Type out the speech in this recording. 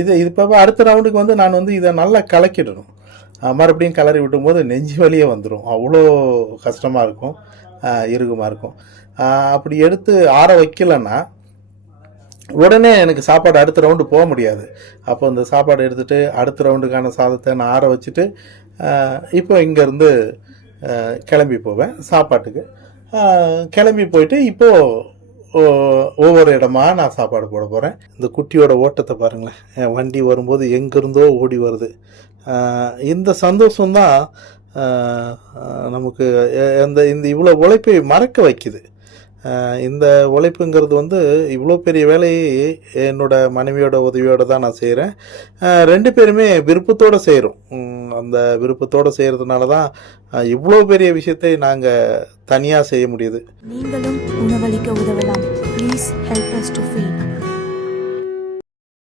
இது இப்போ அடுத்த ரவுண்டுக்கு வந்து நான் வந்து இதை நல்லா கலக்கிடணும். மறுபடியும் கிளறி விட்டும்போது நெஞ்சு வலியே வந்துடும். அவ்வளோ கஷ்டமாக இருக்கும், இறுக்கமாக இருக்கும். அப்படி எடுத்து ஆற வைக்கலன்னா உடனே எனக்கு சாப்பாடு அடுத்த ரவுண்டு போக முடியாது. அப்போ இந்த சாப்பாடு எடுத்துகிட்டு அடுத்த ரவுண்டுக்கான சாதத்தை நான் ஆற வச்சுட்டு இப்போ இங்கேருந்து கிளம்பி போவேன் சாப்பாட்டுக்கு. கிளம்பி போயிட்டு இப்போது ஒவ்வொரு இடமா நான் சாப்பாடு போட போகிறேன். இந்த குட்டியோட ஓட்டத்தை பாருங்களேன், என் வண்டி வரும்போது எங்கேருந்தோ ஓடி வருது. இந்த சந்தோஷம்தான் நமக்கு இந்த இவ்வளோ உழைப்பை மறக்க வைக்குது. இந்த உழைப்புங்கிறது வந்து இவ்வளோ பெரிய வேலையை என்னோட மனைவியோட உதவியோடு தான் நான் செய்கிறேன். 2 பேருமே விருப்பத்தோடு செய்கிறோம். அந்த விருப்பத்தோடு செய்கிறதுனால தான் இவ்வளோ பெரிய விஷயத்தை நாங்கள் தனியாக செய்ய முடியுது. நீங்களும் உணவளிக்க உதவலாம். Please help us to feet.